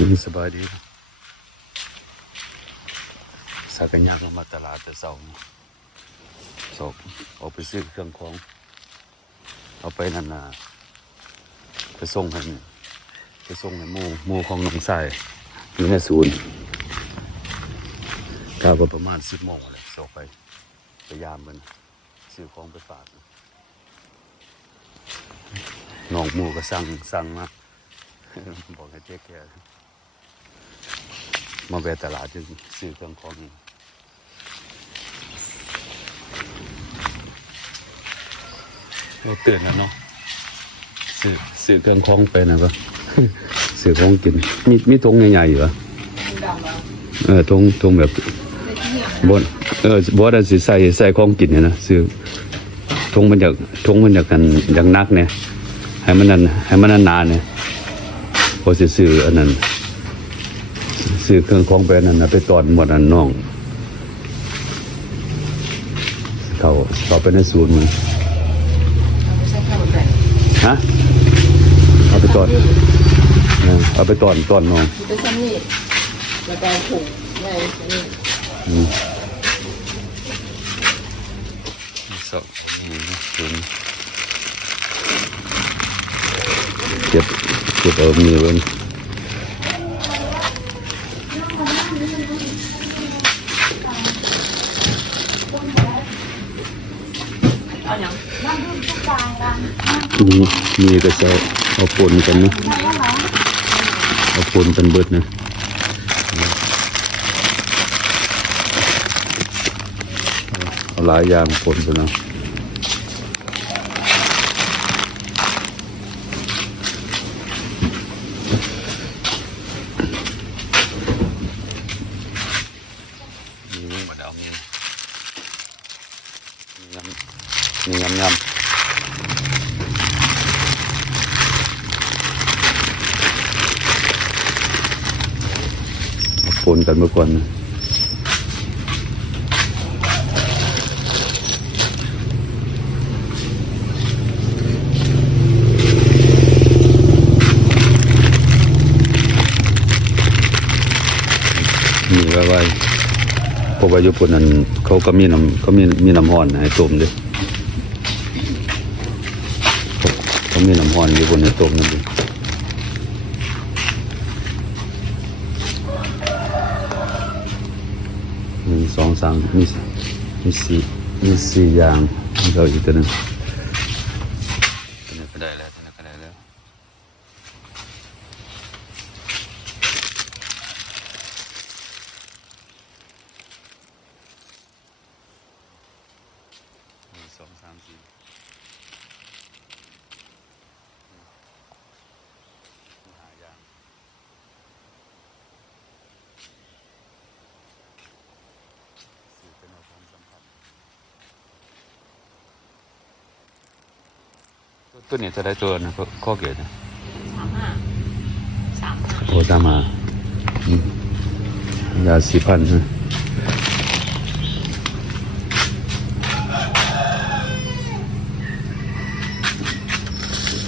ยังสบายดีสักกันยากมาตลาดแต่เช้าสอบเอาไปซื้อเครื่องของเอาไปนั่นน่ะไปส่งให้หมู่ของน้องชายอยู่ในศูนย์กะว่าประมาณ10 โมงแหละส่งไปยามมันซื้อของไปฝากน้องหมู่ก็สั่งมา บอกให้เจ๊แกมาแวะตลาดจึงซื้อเครื่องของนี่เราเตือนแล้วเนาะซื้อเครื่องของไปนะก็ ซื้อของกินมีถุงใหญ่ๆอยู่อ่ะถุงแบบบนบนสิใส่ของกินเนี่ยนะซื้อถุงมันจากกันอย่างนักเนี่ยให้มันนานเนี่ยพอสิซื้ออันนั้นซื้อเครื่องของไปนั่นนะไปตอนหมดอันน้องเขาไปในศูนย์มันฮะเอาไปตอนน้องไปซ้ำนี่แล้วก็ถุงไว้นี่สองศูนย์เก็บเอามือไว้มีก็จะเอาปนกันนะเอาปนกันเบิดนะเอาหลายอย่างปนกันนะมียำปนกันเมื่อก่อนมีไว้เพราะว่าญี่ปุ่นนั้นเขาก็มีน้ำร้อนให้ต้มด้วยเขามีน้ำร้อนญี่ปุ่นให้ต้มนั่นเอง1 2 3มีสี่อย่างเราอีกตัวนึงตัวนี้ก็ได้แล้ว1 2 3 4อย่างเป็นความสำคัญตัวนี้จะได้ตัวนะข้อเกตนะ35โอ้35ยา4,000นะ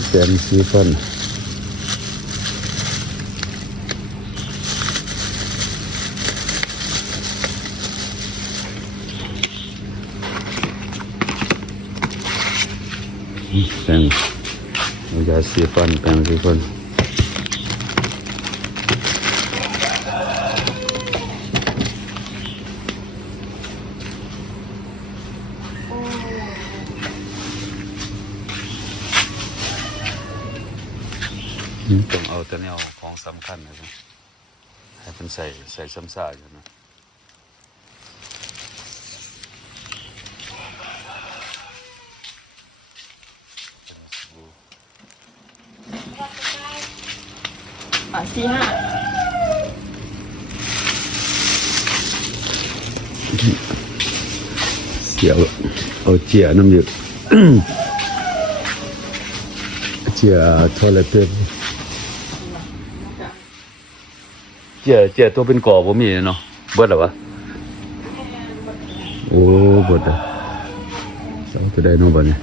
แสน4,000แปรงยาสีฟันแปรงสีฟันต้องเอาแต่แนวของสำคัญนะครับให้เป็นใส่ซ้ำซากอยู่นะ45เสียวเอาเจียน้ำเยอะ เจียทอดเลยเต็มเจียตัวเป็นกรอบผมมีเนาะเบิดหรอวะโอ้เบิดอ่ะสาวจะได้น้องบ้านเนี่ย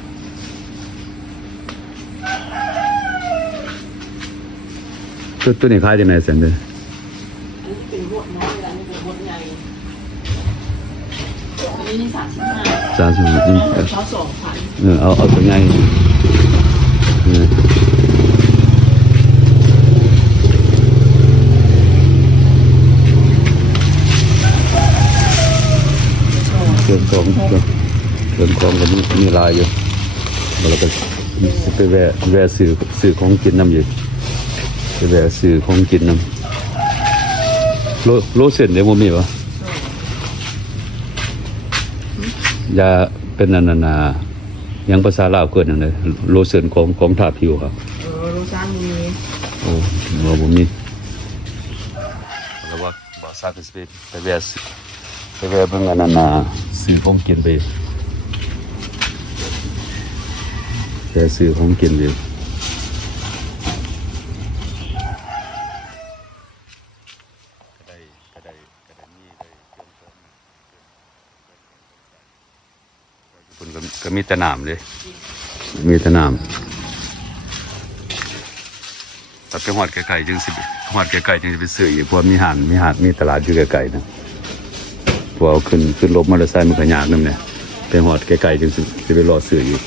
ตัวนี้ขายที่ไหนเสร็จเลย 30อืม เขา2,000เอาตัวใหญ่เครื่องของก็มีลายอยู่แล้วก็ไปแวะซื้อของกินน้ำอยู่ไปแวะซื้อของกินน้ำโลเส้นเดี๋ยวมันมีปะยาเป็นนันนายังภาษาลาวเกินอย่างไรโลเส้นของทาผิวครับโลซานมี โอ้ผมมีแล้วว่าบาซาสไปแวะเบิ่งอันนั้นซื้อของกินไปแต่ซื้อของกินอยู่คุณก็มีแต่น้ำเลยมีแต่น้ำแต่ไปหอดไก่จึงสิหอดไก่จึงจะไปซื้ออีกเพราะมีหาดมีตลาดอยู่ไก่นะพอเอาขึ้นรถมอเตอร์ไซค์มันก็ยากนั่นเนี่ยไปหอดไก่จึงสิไปรอซื้ออยู่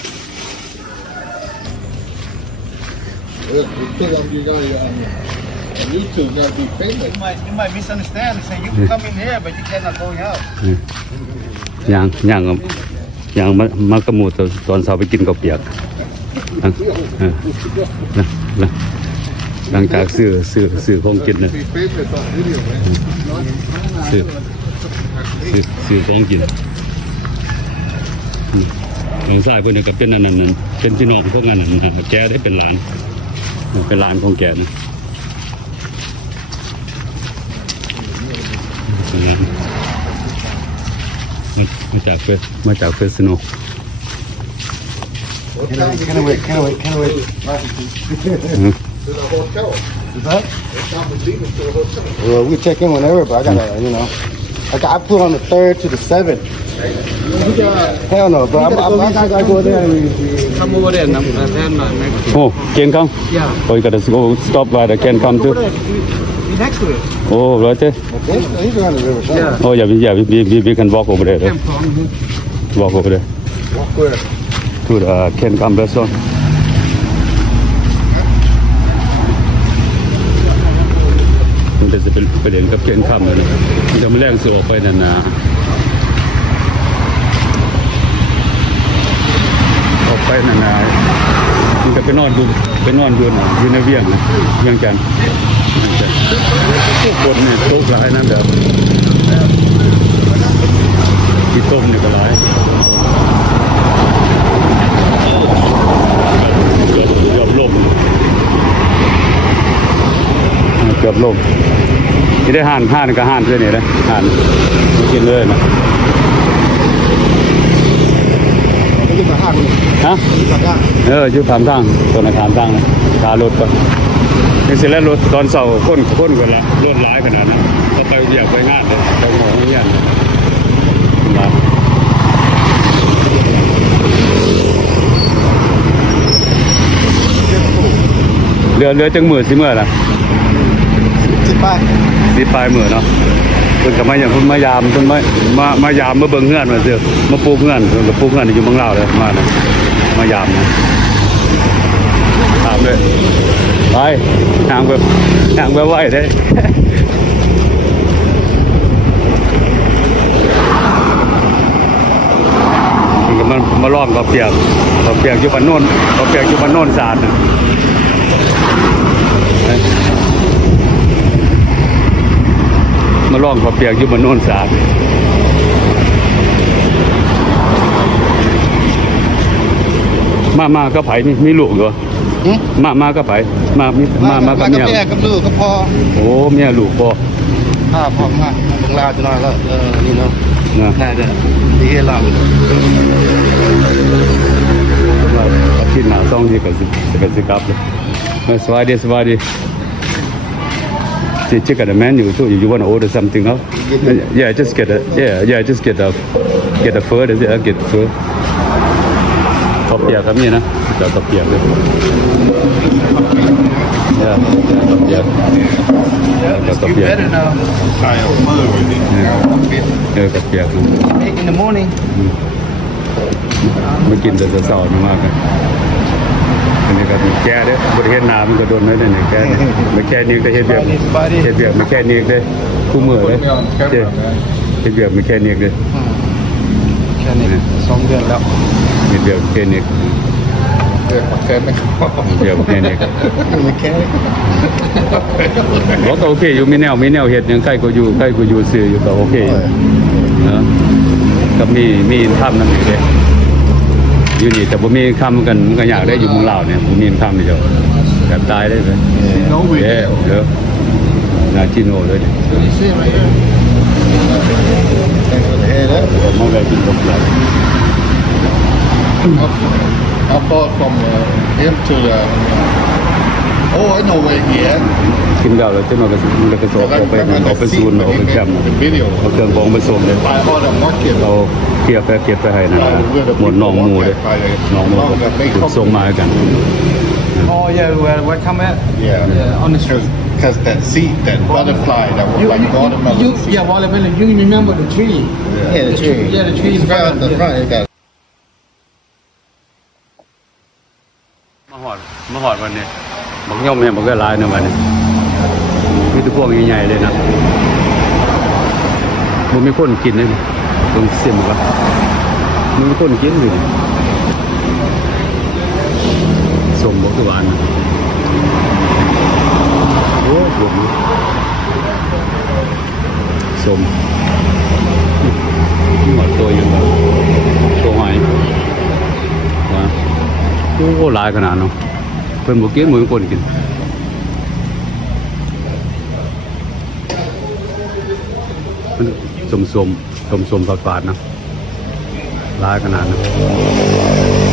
You YouTube gotta be famous. You might misunderstand and say you can come in here, but you cannot go out. ย่างมากระมูตอนเช้าไปกินข้าวเปียกหลังจากซื้อของกินนะ Be famous on video, man. ซื้อของกินทางซ้ายเพิ่นก็เป็นนั่นเป็นพี่น้องพวกนั้นแกได้เป็นหลานของแกนะมาจากเฟสโน Can't wait. To the hotel. Is that? It's not the demons to the hotel. Well, we check in whenever, but I gotta, I put on the 3rd to the 7th. Hell no, bro. I gotta go there. Come over there and attend next. Oh, can come? Yeah. Oh, you gotta go stop by the can come too. Next to it. Oh, right there. He's around the river. Yeah. Oh, yeah, we can walk over there. Camp from. Walk over there. Walk where? To the can come restaurant. มันจะเป็นประเด็นกับเกณฑ์คำเลยนะมันจะมาแรงสือออกไปนั่นนะออกไปนั่นนะมันจะไปนอนอยู่อยู่ในเวียงนะเวียงจันทร์บนเนี่ยโต๊ะหลายนั่นแบบที่ต้มเนี่ยก็หลายเกือบล่มที่ได้ห่านก็ห่านเพื่อนนี่นะห่านกินเลยนะฮะอยู่ทางตัวนาคารทางนะตารถก่อนนี่เสร็จแล้วรถตอนเสาร์คนกันละรถร้ายขนาดนั้นก็ไปอยากไปงานเลยไปหมอเงี้ยนะเรือจังมือสิเมื่อล่ะสิปลายมือเนาะเพิ่นก็มาอย่างเพิ่นมายามเพิ่นมายามมาเบิ่งเฮือนมาซื่อมาปลูกเฮือนเพิ่นก็ปลูกเฮือนอยู่เมืองลาวเลยมายามนะถามเลยไปทางแบบไหวได้มันมาล้อมกับเปียกอยู่บ้านโน่นสาดนะมาล้อมกับเปียกอยู่บ้านโน่นสาดมาก็ไผมีลูกเหรอมาก็ไผมากับเมีย กับลูกก็พอ โอ้เมียลูกพ่อ พอมากเวลาจะนอนแล้วนี่เนาะ นะ น่าจะดีเรา ว่าอาทิตย์หน้าต้องที่ก็สิกลับเลยสวัสดีcheck out the menu too. You want to order something else? Yeah, just get a pho. Get pho. ข้าวเปียกครับนี่นะจะข้าวเปียกเลยข้าวเปียก You better know. ข้าวเปียก 8 in the morning. มากินแต่เช้าๆนี่มากเลยอันนี้ก็แก่เด้อบริเฮ็ดนามันก็โดนเลยนี่แก่ไม่แค่นี้ก็เฮ็ดเบียกไม่แค่นี้เด้คู่มือเลยเฮ็ดเบียกไม่แค่นี้เด้ แค่นี้2 เดือนแล้ว เฮ็ดเบียกแค่นี้ เรื่องของแค่ไม่เข้า เบียกแค่นี้ ไม่แค่ บ่ก็โอเคอยู่มีแนวเฮ็ดหยังใกล้ก็อยู่ซื่ออยู่ก็โอเคเนาะก็มีทำนำอยู่เด้อยู่นี่แต่บ่มีคำกันมันก็ยากได้อยู่เมืองลาวเนี่ยบ่มีคำนี่เจ้าแบบตายได้เลย โน้ตวิด เด้อนาจิโนเลยเนี่ย You see right here. Thanks for the head up. มาแวะกินกับเรา How far from him to the oh I know where he at กินแล้วแล้วจะมาก็สอบออกไปศูนย์ออกไปแคมป์ the video เอาเครื่องของไปส่งเลย by all the market เราเก็บไปให้นะหมดหนองหมูเลยหนองหมูส่งมาให้กัน Oh yeah, where come at? yeah Yeah, on the street. because that seed that butterfly that was like watermelon Yeah, watermelon. You remember the tree? Yeah, the tree. Yeah, the tree is Right at the front, it got มาหอดวันนี้บักย่อมเห็นบักก็ลายในวันนี้มีตัวพวกใหญ่ๆเลยนะมันมีคนกินเลยต้องเสียมกันมันมีคนกินอยู่สมบักหวานนะโอ้สมหมดตัวยังตัวหอยนะโอ้หลายขนาดเนาะเพิ่นบ่กินมือคนกินมันสมฝาดๆนะหลายขนาดนะ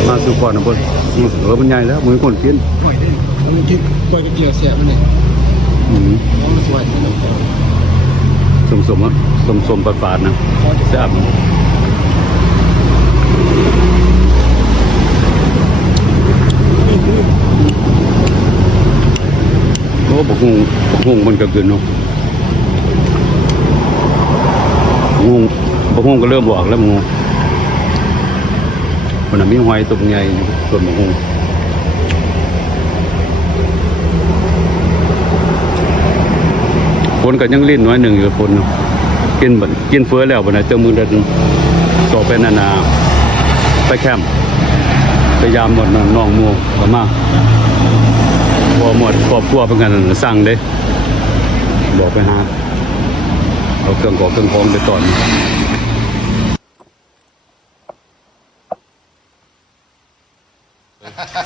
มาสู่ก่อนนะเพิ่นมันใหญ่แล้วมือคนกิน มันกินกล้วยกับเจียวเสียมันเนี่ย อืม มันสวยมันเลย สมฝาดๆนะแซ่บโอ้บกฮุงมันก็เกินเนาะบกฮุงก็เริ่มบอกแล้วมึงมันมีหอยตัวใหญ่ส่วนบกฮุงฝนก็ยังลิ้นน้อยหนึ่งอยู่ฝนเนาะกินเฟ้อแล้วบ่นะเจ้ามือเดินสอบไปนานาไปแคมป์พยายามหมดน้องหมู่ก็มาพอหมดครอบครัวเป็นกันสั่งเด้บอกไปหาเอาเครื่องของไปตอน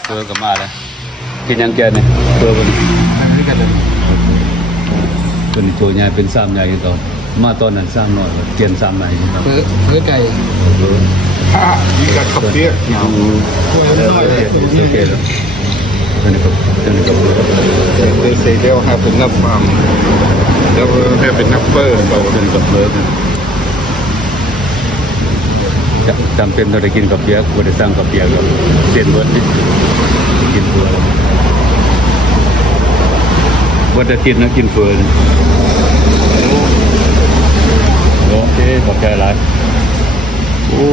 เฟือกับมาแล้วกินยังแกเนี่ยเฟือเป็นเป็นโจใหญ่เป็นซ้ำใหญ่ตอนมาตอนนั้นซ้ำหน่อยเปลี่ยนซ้ำใหม่ครับ เพื่อไก่ ah you got cup here กล้วยน้อยเลย โอเคแล้วนี่ก็ they say they'll have enough they'll have enough fur เป็นกับเลิกจำเป็นเราได้กินกับเปียกบ่ได้สร้างกับเปียกกับเส้นเบิดนี่กินเฟือวันอาทิตย์นะกินเฟือโอเคขอบใจหลายโอ้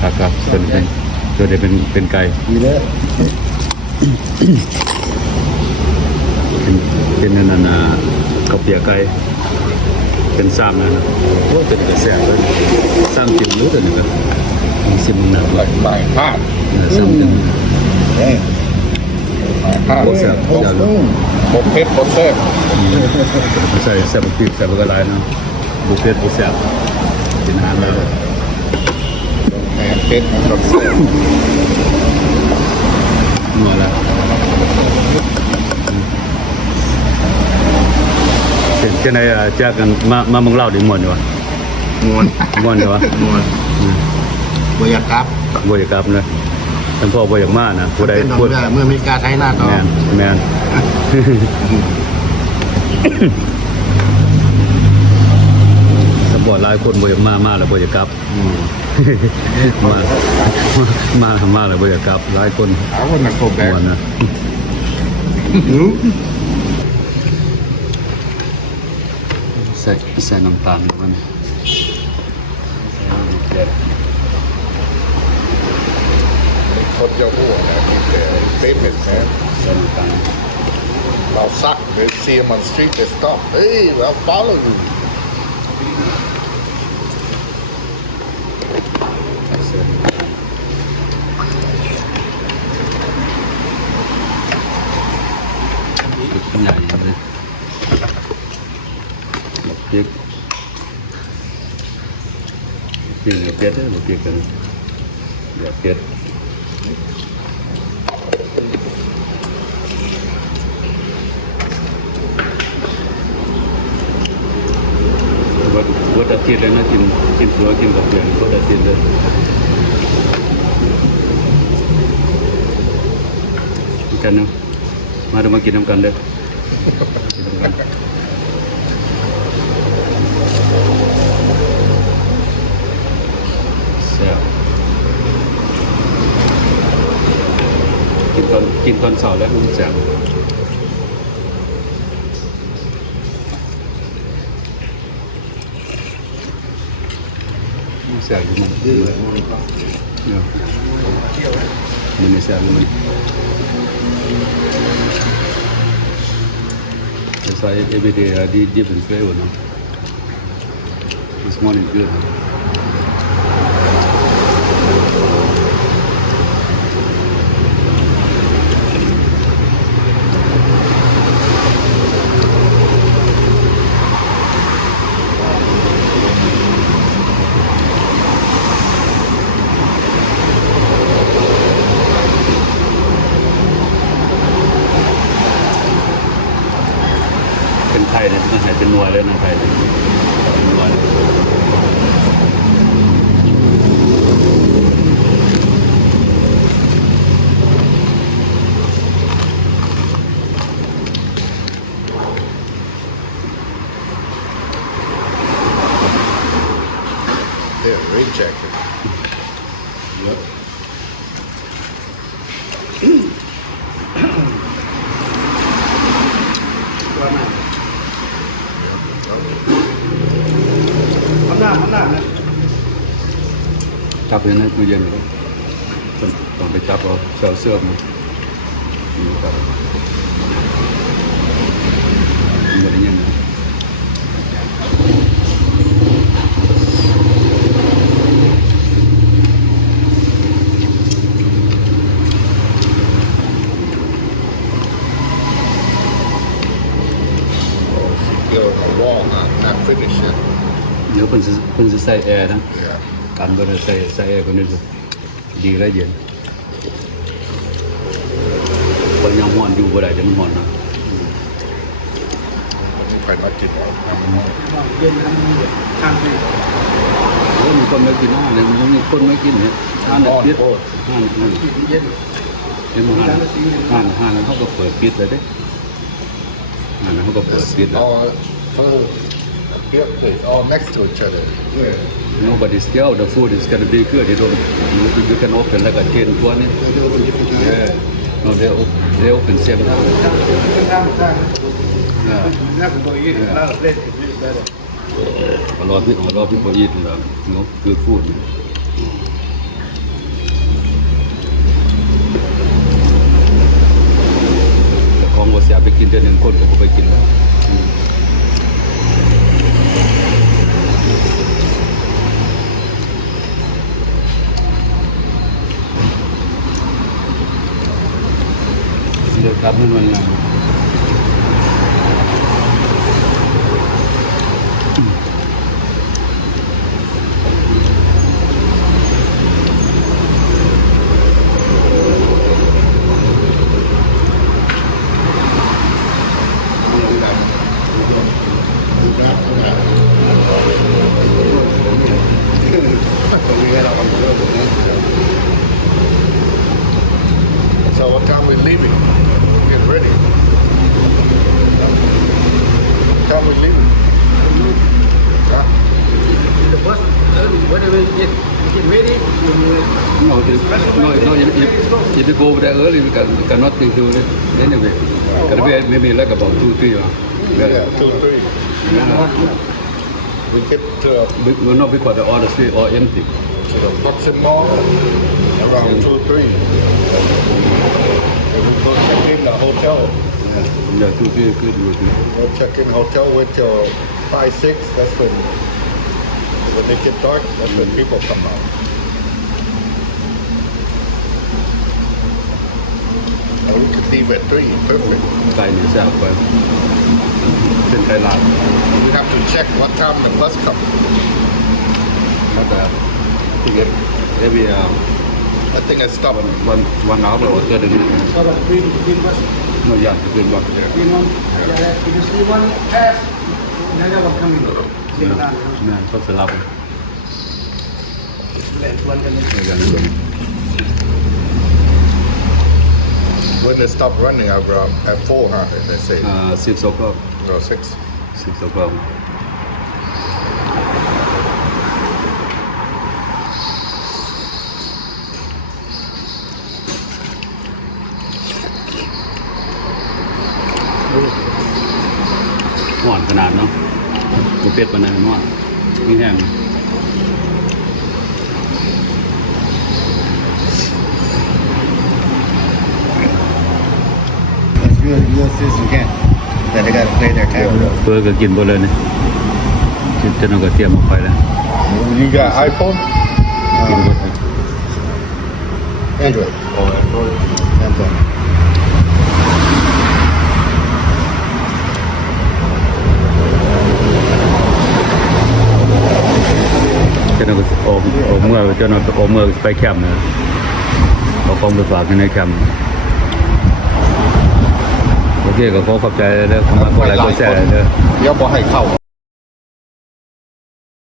ครับตัวเดี๋ยวเป็นไก่ you there. เป็นนั่นน่ะข้าวเปียกไก่เป็นซ้ำนั่นน่ะโอ้เป็นกระแสเลยซ้ำกินรู้ตัวนี้ก็ซิมหนัก like my heart ซ้ำกิน Damn. heart โอ้แซ่บ Whole แซ่บ spoon. ผมเพชรผมแซ่บ ใส่แซ่บพริกแซ่บกระไรเนาะบุฟเฟ่ต์บุฟแซ่บกินอาหารแล้ว แหมเพชรกับแซ่บ มาแล้วเป็นไงแจ้กันมาเมืองเล่าดิม่วนอยู่วะ ม่วนอยู่วะ บ่อยากกลับ บ่อยากกลับเลยท่านพ่อบ่อยากมานะผู้ใด เป็นดอก พูด เบี้ยเมื่อมีการใช้หน้าต่อ แม่นสมบูรณ์หลายคนบ่อยากมาแล้วบ่อยากกลับมาแล้วบ่อยากกลับหลายคน I wanna go ม่ back วนนะใส่น้ำตาลมัน คนจะพูดนะที่แต่เต็มเป็นแสน ใส่น้ำตาล เราซักเลยเสียมันสตรีทเดสต็อปเฮ้ยเรา follow you ใส่น้ำตาลพริกใหญ่เลยพริกเนื้อเป็ดเลยพริกกันเนื้อเป็ดวัดอาทิตย์เลยนะกินสัวกินกับเพื่อนวัดอาทิตย์เลยกันเนาะมาดูมากินน้ำกันเด้อกินน้ำกันแซ่บกินตอนเช้าแล้วมันแซ่บมันแซ่บอยู่มันเนี่ยมันไม่แซ่บอยู่มันIt's like every day I did different flavor, no? This one is good.เป็นไทยเนี่ยมันใส่เป็นนัวเลยนะไทยเป็นนัวเลยเดี๋ยว rejected จับเลยนะตู้เย็นเลยต้องไปจับเอาเสื้อเสื้อมันจับมันอะไรเงี้ยนะ Go on the wall not finish it เดี๋ยวเพิ่นจะใส่แอร์นะ yeah กันบ่ได้ใส่แอร์คนนี้ดีและเย็นคนยังฮ้อนอยู่บ่ได้แต่มันฮ้อนนะ ใครมากิน เย็นนะทานไป มีคนไม่กินอาหารเลยมันมีคนไม่กินเนี่ยอาหารปิดอาหาร เย็น เห็นมั้ยอาหารเขาก็เปิดปิดเลยเด้อาหารเขาก็เปิดปิดแล้ว all here place all next to each other Nobody still the food is gonna be good. You can open like a 10, 20. Yeah. No, they open 7 hours. น่าสนใจยิ่งน่าเล่นได้ A lot of people eat good food. แต่ของบ่เสียไปกินเดือนหนึ่งคนก็บ่ไปกินแล้วเดี๋ยวกลับมันยังso what time we leaving get ready what time we leaving huh? The bus whenever you get ready No, if you go over there early, we cannot think to it anyway. Can be maybe like about 2, 3 hours. yeah 2, 3 Yeah. we get We will not because the all the street all empty. the Buxton Mall around 2 or 3. And we go check in the hotel. Yeah, too good. Go check in the hotel, wait till 5, 6. That's when they get dark. That's when people come out. And we could leave at 3. Perfect. ไก่เนี่ยแซ่บไปเป็นไก่ลาด We have to check what time the bus comes. แล้วก็ที่เก็บevery I think I stopped. one hour or 30 minutes So the green bus, no yeah the green box there green one. Yeah, if you see one pass, another one coming. Same time. แม่นเขาสลับ Left one coming. When they stop running around at 4, huh? They say. 6 o'clock No, 6. 6 o'clock หวานขนาดเนาะบุฟเฟ่ต์ปานนั้นหวานมีแห้ง That's good. You assist you can. Then they gotta play their camera. เพื่อก็กินหมดเลยเนี่ยจะนองก็เตรียมออกไปแล้ว You got iPhone? กินหมดเลย Android. Oh, Android. Samsung. จะนองก็โอเมื่อจะนองโอเมื่อไปแคมป์นะเอาของไปฝากในแคมป์โอเคก็ขอขอบใจเด้อเข้ามาก็ไลค์ก็แชร์เด้อ เดี๋ยวบอกให้เข้า